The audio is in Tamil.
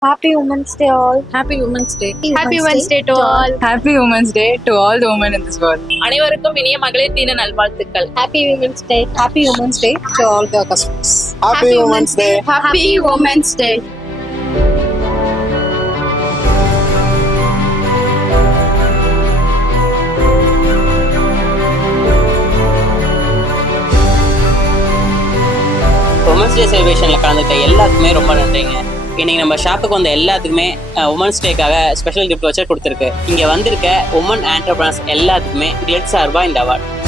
Happy Women's Day all. Happy Women's Day. Happy Women's Day to all. Happy Women's Day to all the women in this world. அனைவருக்கும் இனிய மகளிர் தின நல்வாழ்த்துக்கள். Happy Women's Day. Happy Women's Day to all the customers. Happy Women's Day. Happy Women's Day. Women's day செலிப்ரேஷனில் கலந்துக்கிட்ட எல்லாத்துக்குமே ரொம்ப நன்றிங்க. இன்னைக்கு நம்ம ஷாப்புக்கு வந்த எல்லாத்துக்குமே உமன்ஸ் டேக்காக ஸ்பெஷல் கிஃப்ட் வச்சு கொடுத்துருக்கு. இங்கே வந்திருக்க உமன் ஆண்டர்பிரனர்ஸ் எல்லாத்துக்குமே கிளிட் சார்பாக இந்த அவார்ட்.